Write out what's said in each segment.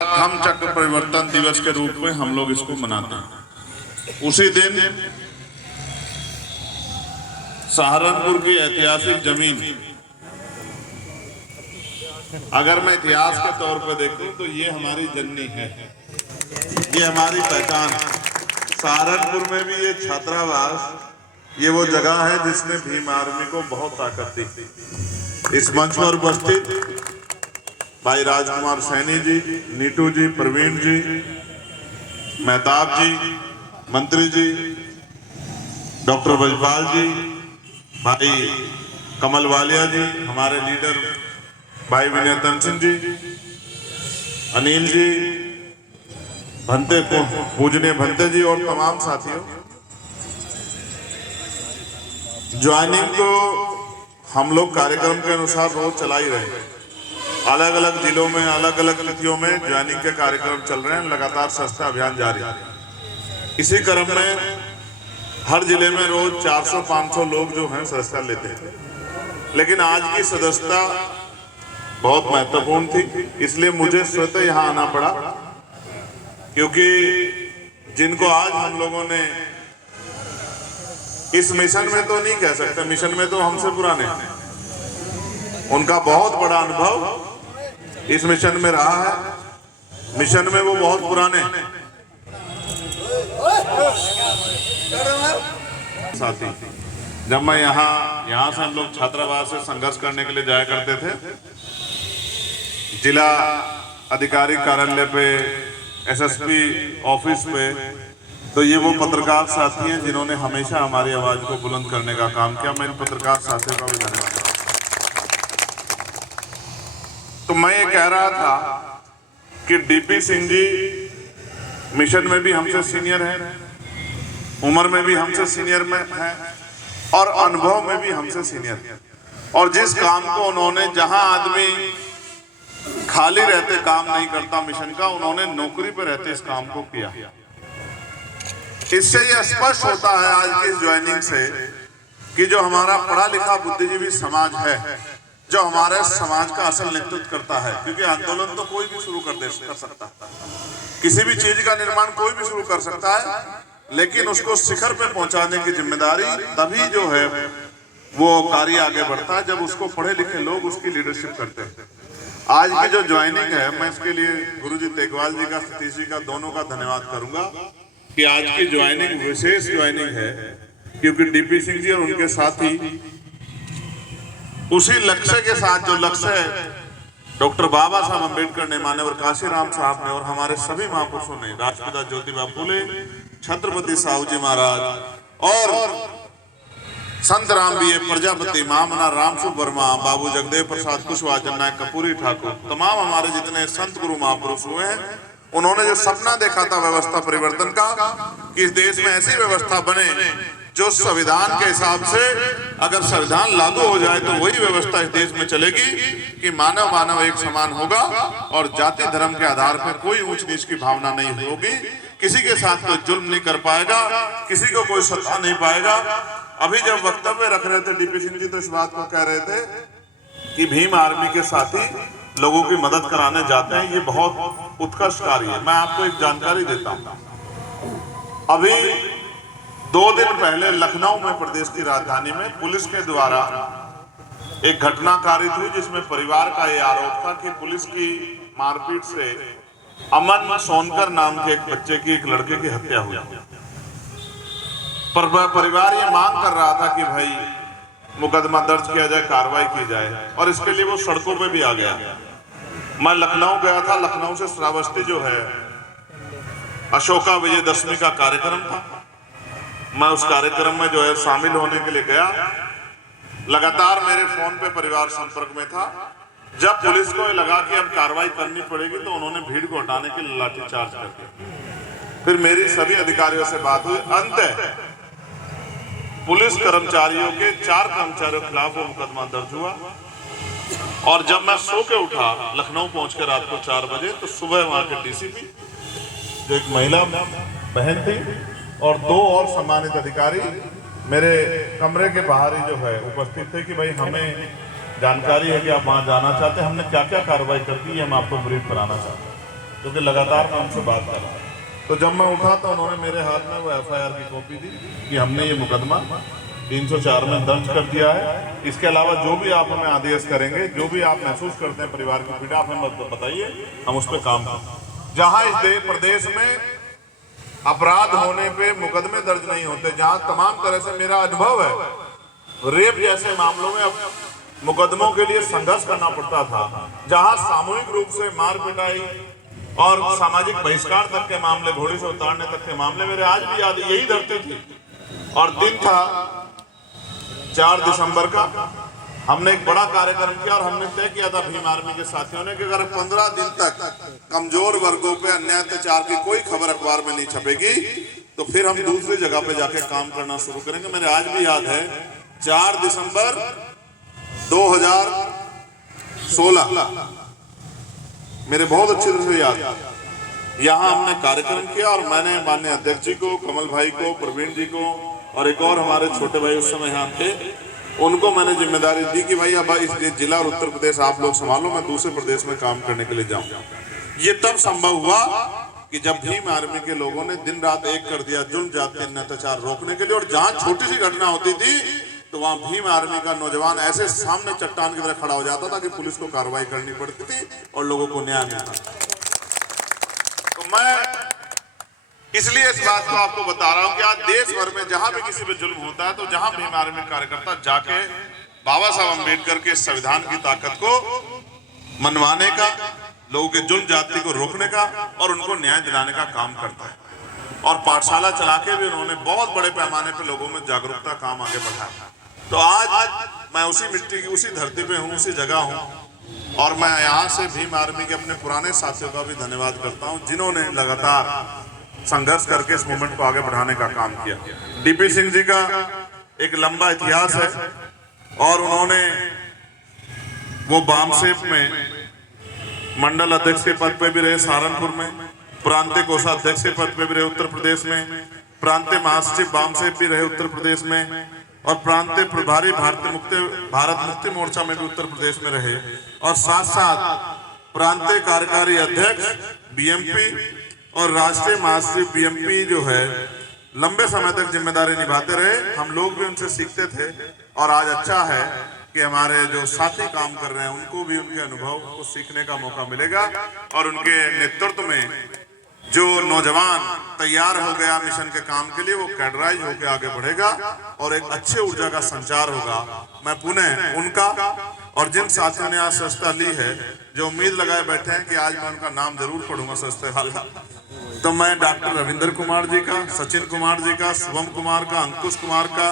धम्म चक्र परिवर्तन दिवस के रूप में हम लोग इसको मनाते हैं। उसी दिन सहारनपुर की ऐतिहासिक जमीन, अगर मैं इतिहास के तौर पर देखूं तो ये हमारी जननी है, ये हमारी पहचान है। सहारनपुर में भी ये छात्रावास, ये वो जगह है जिसने भीम आर्मी को बहुत ताकत दी। इस मंच पर उपस्थित भाई राजकुमार सैनी जी, नीटू जी, प्रवीण जी, मेहताब जी, मंत्री जी, डॉक्टर ब्रजपाल जी, भाई कमल वालिया जी, हमारे लीडर भाई विनय तनसिंह जी, अनिल जी, भंते पूजनीय भंते जी और तमाम साथियों, ज्वाइनिंग तो हम लोग कार्यक्रम के अनुसार रोज चला ही रहे हैं। अलग अलग जिलों में अलग अलग तिथियों में ज्वाइनिंग के कार्यक्रम चल रहे हैं, लगातार सदस्यता अभियान जारी है। इसी क्रम में हर जिले में रोज 400-500 लोग जो हैं सदस्यता लेते हैं, लेकिन आज की सदस्यता बहुत महत्वपूर्ण थी, इसलिए मुझे स्वतः यहाँ आना पड़ा, क्योंकि जिनको आज हम लोगों ने इस मिशन में तो नहीं कह सकते, मिशन में तो हमसे पुराने हैं, उनका बहुत बड़ा अनुभव इस मिशन में रहा है। मिशन में वो बहुत पुराने साथी। जब मैं यहाँ से हम लोग छात्रावास से संघर्ष करने के लिए जाया करते थे, जिला अधिकारी कार्यालय पे, एसएसपी ऑफिस पे, तो ये वो पत्रकार साथी हैं जिन्होंने हमेशा हमारी आवाज को बुलंद करने का काम किया। मैं इन पत्रकार साथियों का भी धन्यवाद। तो मैं ये कह रहा था कि डीपी सिंह जी मिशन में भी हमसे सीनियर हैं, उम्र में भी हमसे सीनियर में हैं और अनुभव में भी हमसे सीनियर हैं। और जिस काम को उन्होंने, जहां आदमी खाली रहते काम नहीं करता मिशन का, उन्होंने नौकरी पर रहते इस काम को किया। इससे यह स्पष्ट होता है आज की इस ज्वाइनिंग से कि जो हमारा पढ़ा लिखा बुद्धिजीवी समाज है, जो हमारे समाज का असल नेतृत्व करता है, क्योंकि आंदोलन तो कोई भी शुरू कर सकता है, किसी भी चीज का निर्माण कोई भी शुरू कर सकता है, लेकिन उसको शिखर पे पहुंचाने की जिम्मेदारी तभी जो है वो कार्य आगे बढ़ता है जब उसको पढ़े लिखे लोग उसकी लीडरशिप करते हैं। आज की जो ज्वाइनिंग है, मैं इसके लिए गुरुजी तेगवाल जी का, सतीश जी का, दोनों का धन्यवाद करूंगा कि आज की ज्वाइनिंग विशेष ज्वाइनिंग है, क्योंकि डीपी सिंह जी और उनके साथी उसी लक्ष्य के साथ, जो लक्ष्य है डॉक्टर बाबा साहब अम्बेडकर ने, माननीय काशीराम साहब ने और हमारे सभी महापुरुषों ने, राष्ट्रपिता ज्योतिबा फुले, छत्रपति साहू जी महाराज और संत राम बी ए प्रजापति, महामना रामसु वर्मा, बाबू जगदेव प्रसाद कुशवाहा, जननायक कपूरी ठाकुर, तमाम हमारे जितने संत गुरु महापुरुष हुए हैं, उन्होंने जो सपना देखा था व्यवस्था परिवर्तन का, कि इस देश में ऐसी व्यवस्था बने जो संविधान के हिसाब से, अगर संविधान लागू हो जाए तो वही व्यवस्था इस देश में चलेगी कि मानव मानव एक समान होगा और जाति धर्म के आधार पर कोई ऊंच नीच की भावना नहीं होगी, किसी के साथ कोई जुल्म नहीं कर पाएगा, किसी को कोई सता नहीं पाएगा। अभी जब वक्तव्य रख रहे थे डीपी सिंह जी, तो इस बात को कह रहे थे कि भीम आर्मी के साथी लोगों की मदद कराने जाते हैं, ये बहुत उत्कृष्ट कार्य है। मैं आपको एक जानकारी देता हूँ। अभी 2 दिन पहले लखनऊ में, प्रदेश की राजधानी में, पुलिस के द्वारा एक घटना कारित हुई जिसमें परिवार का यह आरोप था कि पुलिस की मारपीट से अमन सोनकर नाम के एक बच्चे की, एक लड़के की हत्या हुई। पर परिवार ये मांग कर रहा था कि भाई मुकदमा दर्ज किया जाए, कार्रवाई की जाए, और इसके लिए वो सड़कों पे भी आ गया। मैं लखनऊ गया था, लखनऊ से श्रावस्ती जो है अशोका विजयदशमी का कार्यक्रम था, मैं उस कार्यक्रम में जो है शामिल होने के लिए गया। लगातार मेरे फोन पे परिवार संपर्क में था। जब पुलिस को लगा कि अब कार्रवाई करनी पड़ेगी तो उन्होंने भीड़ को हटाने के लिए लाठीचार्ज कर दिया। फिर मेरी सभी अधिकारियों से बात हुई, अंत पुलिस कर्मचारियों के 4 कर्मचारियों के खिलाफ वो मुकदमा दर्ज हुआ। और जब मैं सो के उठा लखनऊ पहुंच के रात को 4 बजे, तो सुबह वहां के डीसीपी, जो एक महिला बहन थी, और 2 और सम्मानित अधिकारी मेरे कमरे के बाहर ही जो है उपस्थित थे कि भाई हमें जानकारी है कि आप वहां जाना चाहते हैं, हमने क्या क्या कार्रवाई कर दी, हम आपको ब्रीफ कराना चाहते हैं। क्योंकि लगातार मैं उनसे बात कर रहा हूँ। तो जब मैं उठा तो उन्होंने मेरे हाथ में वो FIR की कॉपी दी कि हमने ये मुकदमा 304 में दर्ज कर दिया है। इसके अलावा जो भी आप हमें आदेश करेंगे, जो भी आप महसूस करते हैं परिवार की पीड़ा, आप हमें बताइए, हम उस पर काम करें। जहाँ इस प्रदेश में अपराध होने पे मुकदमे दर्ज नहीं होते, जहाँ तमाम तरह से मेरा अनुभव है, रेप जैसे मामलों में अब मुकदमों के लिए संघर्ष करना पड़ता था, जहाँ सामूहिक रूप से मार पिटाई और सामाजिक बहिष्कार तक के मामले, घोड़ी से उतारने तक के मामले मेरे आज भी याद, यही धरती थी। और दिन था 4 दिसंबर का, हमने एक बड़ा कार्यक्रम किया और हमने तय किया था भीम आर्मी के साथियों ने कि अगर 15 दिन तक कमजोर वर्गों पे अन्याय अत्याचार की कोई खबर अखबार में नहीं छपेगी तो फिर हम दूसरी जगह पे जाके काम करना शुरू करेंगे। मेरे आज भी याद है 4 दिसंबर 2016, मेरे बहुत अच्छी तरह से याद, यहाँ हमने कार्यक्रम किया और मैंने माननीय अध्यक्ष जी को, कमल भाई को, प्रवीण जी को और एक और हमारे छोटे भाई उस समय यहाँ थे, उनको मैंने जिम्मेदारी दी कि भाई अब इस जिला और उत्तर प्रदेश आप लोग संभालो, मैं दूसरे प्रदेश में काम करने के लिए जाऊँ। ये तब संभव हुआ कि जब भीम आर्मी के लोगों ने दिन रात एक कर दिया जुल्म जाति अत्याचार रोकने के लिए, और जहाँ छोटी सी घटना होती थी तो वहां भीम आर्मी का नौजवान ऐसे सामने चट्टान की तरह खड़ा हो जाता था कि पुलिस को कार्रवाई करनी पड़ती थी और लोगों को न्याय मिलता था। तो मैं इसलिए इस बात को आपको बता रहा हूं कि आज देश भर में जहां भी किसी पे जुल्म होता है तो जहां भीम आर्मी कार्यकर्ता जाके बाबा साहब अम्बेडकर के संविधान की ताकत को मनवाने का, लोगों के जुल्म जाति को रोकने का और उनको न्याय दिलाने का काम करता है। और पाठशाला चला के भी उन्होंने बहुत बड़े पैमाने पर लोगों में जागरूकता काम आगे बढ़ाया। तो आज मैं उसी मिट्टी की, उसी धरती पे हूँ, उसी जगह हूँ, और मैं यहाँ से भीम आर्मी के अपने पुराने साथियों का भी धन्यवाद करता हूँ जिन्होंने लगातार संघर्ष करके इस मूवमेंट को आगे बढ़ाने का काम किया। DP सिंह जी का एक लंबा इतिहास है और उन्होंने वो बामसेप में मंडल अध्यक्ष के पद पे भी रहे सहारनपुर में, प्रांतीय कोषाध्यक्ष के पद पे भी रहे उत्तर प्रदेश में, प्रांतीय महासचिव बामसेप भी रहे उत्तर प्रदेश में, और प्रांतीय प्रभारी भारत मुक्ति मोर्चा में भी उत्तर प्रदेश में रहे, और साथ साथ प्रांतीय कार्यकारी अध्यक्ष BMP और राष्ट्रीय महासचिव BMP जो है लंबे समय तक जिम्मेदारी निभाते रहे। हम लोग भी उनसे सीखते थे और आज अच्छा है कि हमारे जो साथी काम कर रहे हैं उनको भी उनके अनुभव को सीखने का मौका मिलेगा और उनके नेतृत्व में जो नौजवान तैयार हो गया मिशन के काम के लिए वो कैडराइज होकर आगे बढ़ेगा और एक अच्छे ऊर्जा का संचार होगा। मैं पुनः उनका और जिन साथियों ने आज सस्ता ली है, जो उम्मीद लगाए बैठे हैं कि आज मैं उनका नाम जरूर पढ़ूंगा सस्ते वाला, तो मैं डॉक्टर रविंद्र कुमार जी का, सचिन कुमार जी का, शुभम कुमार का, अंकुश कुमार का,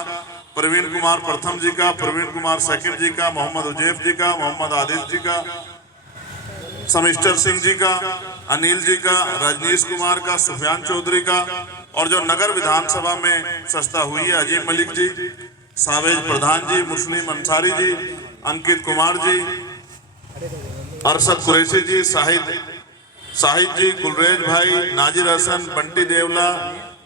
प्रवीण कुमार प्रथम जी का, प्रवीण कुमार सेकंड जी का, मोहम्मद उजैफ जी का, मोहम्मद आदित्य जी का, समिस्टर सिंह जी का, अनिल जी का, रजनीश कुमार का, सुफियान चौधरी का, और जो नगर विधानसभा में सस्ता हुई है अजीम मलिक जी, सावेज प्रधान जी, मुस्लिम अंसारी जी, अंकित कुमार जी, अरशद कुरैशी जी, शाहिद जी, गुलरेज भाई, नाजिर हसन, बंटी देवला,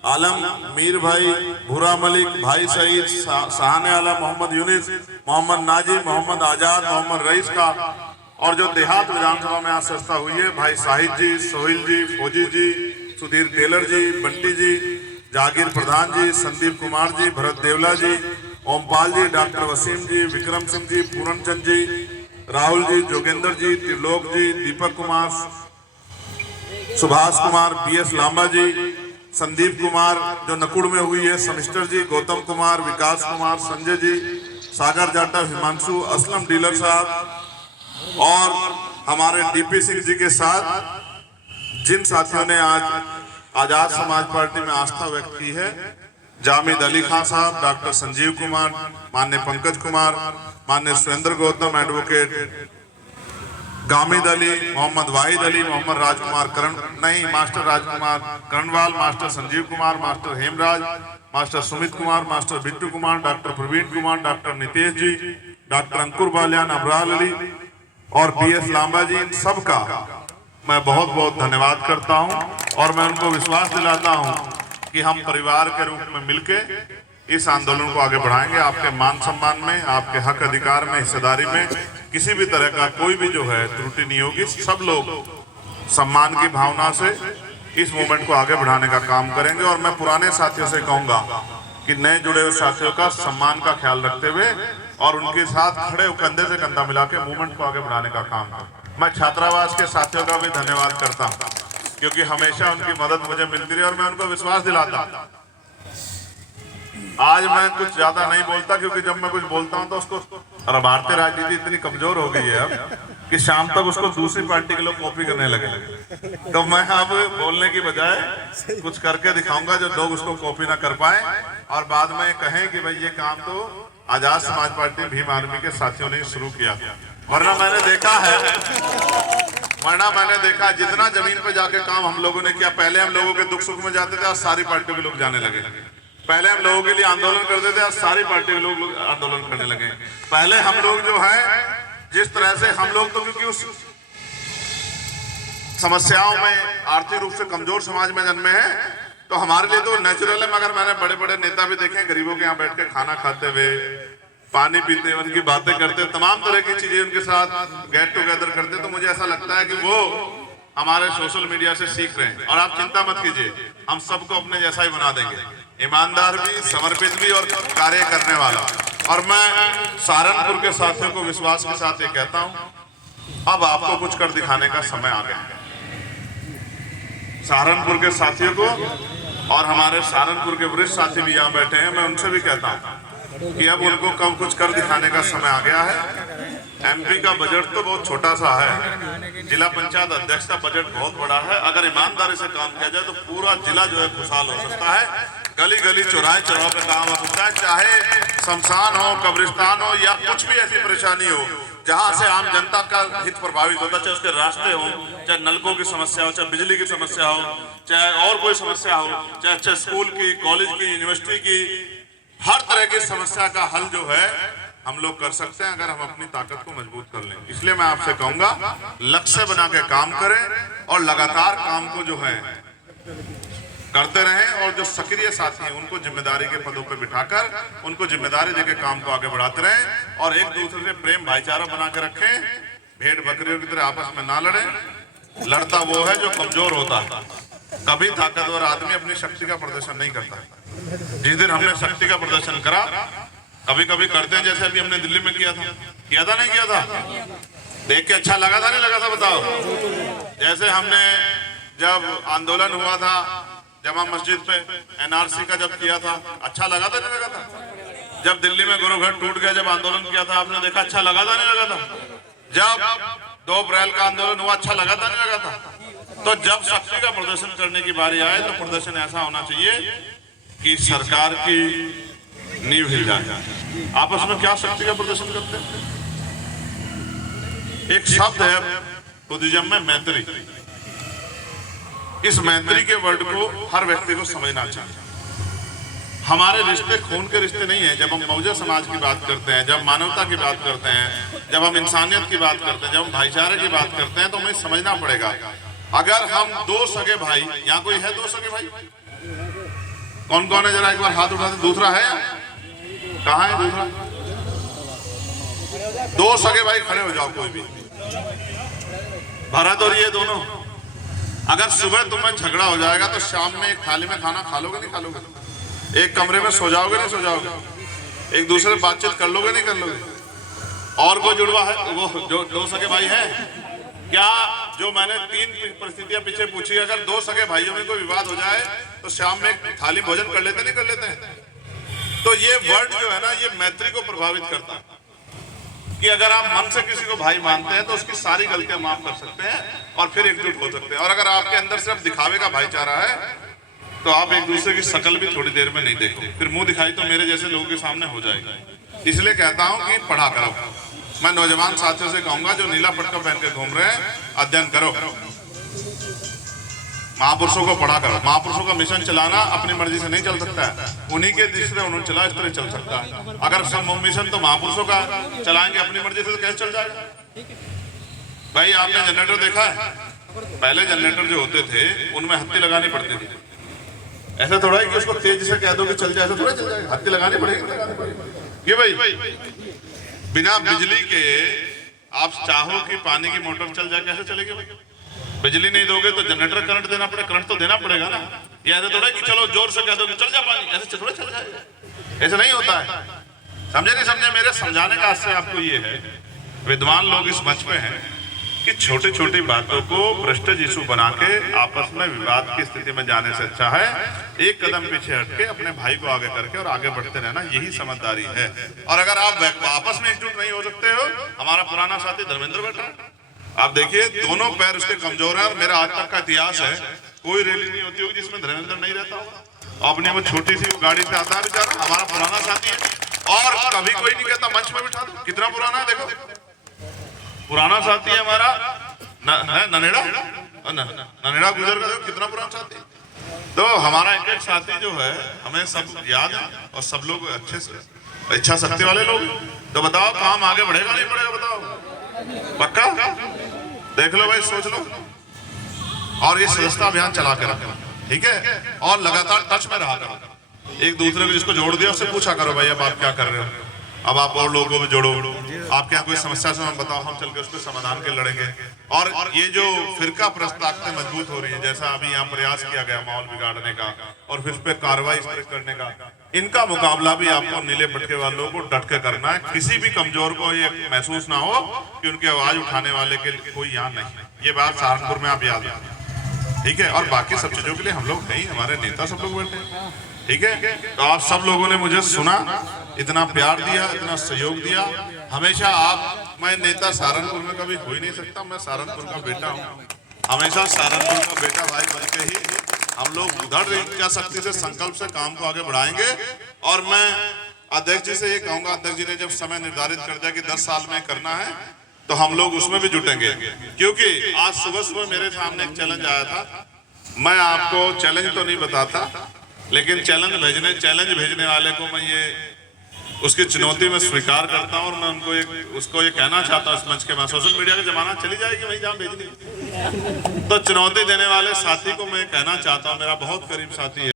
आलम, मीर भाई, भूरा मलिक, भाई सईद, शाहाने आलम, मोहम्मद यूनिस, मोहम्मद नाजी, मोहम्मद आजाद, मोहम्मद रईस का, और जो देहात विधानसभा में आज सस्ता हुई है भाई शाहिद जी, सोहिल जी, फौजी जी, सुधीर टेलर जी, बंटी जी, जागीर प्रधान जी, संदीप कुमार जी, भरत देवला जी, ओमपाल जी, डॉक्टर वसीम जी, विक्रम सिंह जी, पूरनचंद जी, राहुल जी, जोगेंद्र जी, त्रिलोक जी, दीपक कुमार, सुभाष कुमार, BS लांबा जी, संदीप कुमार जो नकुड़ में हुई है, समिस्टर जी, गौतम कुमार, विकास कुमार, संजय जी, सागर जाटव, हिमांशु, असलम डीलर साहब, और हमारे DP सिंह जी के साथ जिन साथियों ने आज आजाद समाज पार्टी में आस्था व्यक्त की है, जामिद अली खान साहब, डॉक्टर संजीव कुमार, माननीय पंकज कुमार, माननीय सुरेंद्र गौतम, एडवोकेट गामिद Ali, Mohammad Wahid Ali, Mohammad Rajkumar master Rajkumar Karanwal, master Sanjeev Kumar, master Hemraj, master Sumit Kumar, master Bittu Kumar, doctor Praveen Kumar, doctor Nitesh ji, doctor Ankur Baliyan, Abrar Ali और BS लांबा जी, इन सब का मैं बहुत बहुत धन्यवाद करता हूं और मैं उनको विश्वास दिलाता हूं कि हम परिवार के रूप में मिलके इस आंदोलन को आगे बढ़ाएंगे। आपके मान सम्मान में, आपके हक अधिकार में, हिस्सेदारी में किसी भी तरह का कोई भी जो है त्रुटि नहीं होगी। सब लोग सम्मान की भावना से इस मूवमेंट को आगे बढ़ाने का काम करेंगे। और मैं पुराने साथियों से कहूंगा कि नए जुड़े हुए साथियों का सम्मान का ख्याल रखते हुए और उनके साथ खड़े कंधे से कंधा मिला के मूवमेंट को आगे बढ़ाने का काम करें। मैं छात्रावास के साथियों का भी धन्यवाद करता हूं, क्योंकि हमेशा उनकी मदद मुझे मिलती रही और मैं उनको विश्वास दिलाता हूं। आज मैं कुछ ज्यादा नहीं बोलता, क्योंकि जब मैं कुछ बोलता हूं तो उसको, और भारतीय राजनीति इतनी कमजोर हो गई है अब कि शाम तक उसको दूसरी पार्टी के लोग कॉपी करने लगे। तो मैं अब बोलने की बजाय कुछ करके दिखाऊंगा जो लोग उसको कॉपी ना कर पाए और बाद में कहें कि भाई ये काम तो आजाद समाज पार्टी भीम आर्मी के साथियों ने शुरू किया। वरना मैंने देखा जितना जमीन पे जाके काम हम लोगों ने किया, पहले हम लोगों के दुख सुख में जाते थे और सारी पार्टियों के लोग जाने लगे। पहले हम लोगों के लिए आंदोलन करते थे और सारी पार्टी के लोग आंदोलन करने लगे। पहले हम लोग जो है जिस तरह से हम लोग तो क्योंकि उस समस्याओं में आर्थिक रूप से कमजोर समाज में जन्मे हैं, तो हमारे लिए तो नेचुरल है। मगर मैंने बड़े बड़े नेता भी देखे गरीबों के यहाँ बैठ के खाना खाते हुए, पानी पीते, उनकी बातें करते, तमाम तरह की चीजें उनके साथ गेट टुगेदर करते। तो मुझे ऐसा लगता है कि वो हमारे सोशल मीडिया से सीख रहे हैं। और आप चिंता मत कीजिए, हम सबको अपने जैसा ही बना देंगे, ईमानदार भी, समर्पित भी और कार्य करने वाला। और मैं सहारनपुर के साथियों को विश्वास के साथ ये कहता हूं, अब आपको कुछ कर दिखाने का समय आ गया। सहारनपुर के साथियों को और हमारे सहारनपुर के वरिष्ठ साथी भी यहाँ बैठे हैं, मैं उनसे भी कहता हूँ कि अब उनको कम कुछ कर दिखाने का समय आ गया है। एमपी का बजट तो बहुत छोटा सा है, जिला पंचायत अध्यक्ष का बजट बहुत बड़ा है। अगर ईमानदारी से काम किया जाए तो पूरा जिला जो है खुशहाल हो सकता है। गली गली चौराहे चौराहे पे काम हो सकता है, चाहे शमशान हो, कब्रिस्तान हो या कुछ भी ऐसी परेशानी हो जहां से आम जनता का हित प्रभावित होता है, चाहे उसके रास्ते हो, चाहे नलकों की समस्या हो, चाहे बिजली की समस्या हो, चाहे और कोई समस्या हो, चाहे स्कूल की, कॉलेज की, यूनिवर्सिटी की, हर तरह की समस्या का हल जो है हम लोग कर सकते हैं अगर हम अपनी ताकत को मजबूत कर लें। इसलिए मैं आपसे कहूंगा, लक्ष्य बना के काम करें और लगातार काम को जो है करते रहें। और जो सक्रिय साथी हैं उनको जिम्मेदारी के पदों पर बिठाकर उनको जिम्मेदारी देकर काम को आगे बढ़ाते रहें और एक दूसरे से प्रेम भाईचारा बना के रखें। भेड़ बकरियों की तरह आपस में ना लड़ें। लड़ता वो है जो कमजोर होता है। कभी ताकतवर आदमी अपनी शक्ति का प्रदर्शन नहीं करता। जिस दिन हमने शक्ति का प्रदर्शन करा, कभी कभी करते हैं जैसे अभी हमने दिल्ली में किया था नहीं किया था, देख के अच्छा लगा था नहीं लगा था, बताओ। जैसे हमने जब आंदोलन हुआ था जमा मस्जिद पे एनआरसी का जब किया था, अच्छा लगा था नहीं लगा था। जब दिल्ली में गुरु घर टूट गया, जब आंदोलन किया था, आपने देखा अच्छा लगा था नहीं लगा था। जब 2 अप्रैल का आंदोलन हुआ, अच्छा लगा था नहीं लगा था। तो जब शक्ति का प्रदर्शन करने की बारी आए तो प्रदर्शन ऐसा होना चाहिए कि सरकार की नींव हिल जाए। आपस में क्या शक्ति का प्रदर्शन करते हैं? एक शब्द है बुद्धिज्म में, मैत्री। इस मैत्री के वर्ड को हर व्यक्ति को समझना चाहिए। हमारे रिश्ते खून के रिश्ते नहीं है। जब हम मौजूद समाज की बात करते हैं, जब मानवता की बात करते हैं, जब हम इंसानियत की बात करते हैं, जब हम भाईचारे की बात करते हैं, तो हमें समझना पड़ेगा। अगर हम 2 सगे भाई, यहाँ कोई है 2 सगे भाई? कौन कौन है जरा एक बार हाथ उठाते। दूसरा है? कहाँ है दूसरा? 2 सगे भाई खड़े हो जाओ, कोई भी। भरत और ये दोनों, अगर सुबह तुम्हें झगड़ा हो जाएगा तो शाम में एक थाली में खाना खा लोगे नहीं खा लोगे? एक कमरे में सो जाओगे नहीं सो जाओगे? एक दूसरे से बातचीत कर लोगे नहीं कर लोगे? और कोई जुड़वा है? वो जो 2 सगे भाई है क्या? जो मैंने 3 परिस्थितियां पीछे पूछी, अगर 2 सगे भाइयों में कोई विवाद हो जाए तो शाम में एक थाली भोजन कर लेते नहीं कर लेते हैं? तो ये वर्ड जो है ना, ये मैत्री को प्रभावित करता है कि अगर आप मन से किसी को भाई मानते हैं तो उसकी सारी गलतियां माफ कर सकते हैं और फिर एकजुट हो सकते हैं। और अगर आपके अंदर सिर्फ दिखावे का भाईचारा है तो आप एक दूसरे की शकल भी थोड़ी देर में नहीं देखते, फिर मुंह दिखाई तो मेरे जैसे लोगों के सामने हो जाएगा। इसलिए कहता हूं कि पढ़ा करो। मैं नौजवान साथियों से कहूंगा जो नीला पटका पहन के घूम रहे हैं, अध्ययन करो, महापुरुषों को पढ़ा करो। महापुरुषों का मिशन चलाना अपनी मर्जी से नहीं चल सकता है, उन्हीं के जिससे उन्होंने चला इस तरह चल सकता है। अगर सब मिशन तो महापुरुषों का चलाएंगे अपनी मर्जी से तो कैसे चल जाएगा? भाई आपने जनरेटर देखा है? पहले जनरेटर जो होते थे उनमें हत्ती लगानी पड़ती थी। ऐसा थोड़ा है कि उसको तेज से कह दो कि चल जाए, ऐसा थोड़ा चल जाएगा, हत्ती लगानी पड़ेगी। ये भाई बिना बिजली के आप चाहो कि पानी की मोटर चल जाए, कैसे चलेगी भाई? बिजली नहीं दोगे तो जनरेटर करंट देना पड़ेगा, करंट तो देना पड़ेगा ना। ये ऐसे थोड़ा कि चलो जोर से कह दो कि चल जा पानी, ऐसे थोड़ा चल जाएगा, ऐसे नहीं होता है। समझे नहीं समझे? मेरे समझाने का आशय आपको ये है, विद्वान लोग इस मंच में हैं कि छोटी छोटी बातों को भ्रष्ट यीशु बना के आपस में विवाद की स्थिति में जाने से अच्छा है एक कदम पीछे हटके अपने भाई को आगे करके और आगे बढ़ते रहना, यही समझदारी है। और अगर आप आपस में एकजुट नहीं हो सकते हो, हमारा पुराना साथी धर्मेंद्र बैठा है, आप देखिए दोनों पैर उसके कमजोर है। और मेरा आज तक का इतिहास है, कोई रैली नहीं होती होगी जिसमें धर्मेंद्र नहीं रहता होगा। अपनी वो छोटी सी गाड़ी से आता है बेचारा, हमारा पुराना साथी है और कभी कोई नहीं कहता मंच में बिठा दो। कितना पुराना है देखो, पुराना साथी है हमारा ननेड़ा गुजर का, कितना पुराना साथी। तो हमारा एक एक साथी जो है हमें सब याद है और सब लोग अच्छे से इच्छा शक्ति वाले लोग। तो बताओ काम आगे बढ़ेगा नहीं बढ़ेगा? बताओ पक्का? देख लो भाई, सोच लो। और ये सदस्यता अभियान चला के रखो, ठीक है? और लगातार टच में रहा करो, एक दूसरे को जिसको जोड़ दिया उससे पूछा करो भाई अब आप क्या कर रहे हो, अब आप और लोगों को भी जोड़ो, आपके यहाँ कोई समस्या से हम बताओ, हम चल के उसको समाधान के लड़ेंगे। और ये जो फिरका प्रस्तावना मजबूत हो रही है, जैसा अभी यहाँ प्रयास किया गया माहौल बिगाड़ने का और फिर पे कार्रवाई करने का, इनका मुकाबला भी आपको नीले पटके वालों को डट के करना है। किसी भी कमजोर को ये महसूस ना हो कि उनकी आवाज उठाने वाले के कोई यहाँ नहीं। ये बात सहारनपुर में आप याद रखें, ठीक है? और बाकी सब चीजों के लिए हम लोग नहीं, हमारे नेता सब लोग बैठे हैं, ठीक है? तो आप सब लोगों ने मुझे सुना, इतना प्यार दिया, इतना सहयोग दिया हमेशा। आप, मैं नेता सहारनपुर में कभी हो ही नहीं सकता, मैं सहारनपुर का बेटा हूँ, हमेशा सहारनपुर का बेटा भाई बन के ही हम लोग दृढ़ इच्छा शक्ति से संकल्प से काम को आगे बढ़ाएंगे। और मैं अध्यक्ष जी से ये कहूंगा, अध्यक्ष जी ने जब समय निर्धारित कर दिया कि 10 साल में करना है तो हम लोग उसमें भी जुटेंगे। क्योंकि आज सुबह मेरे सामने एक चैलेंज आया था, मैं आपको चैलेंज तो नहीं बताता, लेकिन चैलेंज भेजने वाले को मैं ये उसकी चुनौती में स्वीकार करता हूं। और मैं उनको उसको ये कहना चाहता हूं इस मंच के, मैं सोशल मीडिया का जमाना चली जाएगी भाई जहां भेजनी, तो चुनौती देने वाले साथी को मैं कहना चाहता हूं, मेरा बहुत करीब साथी है।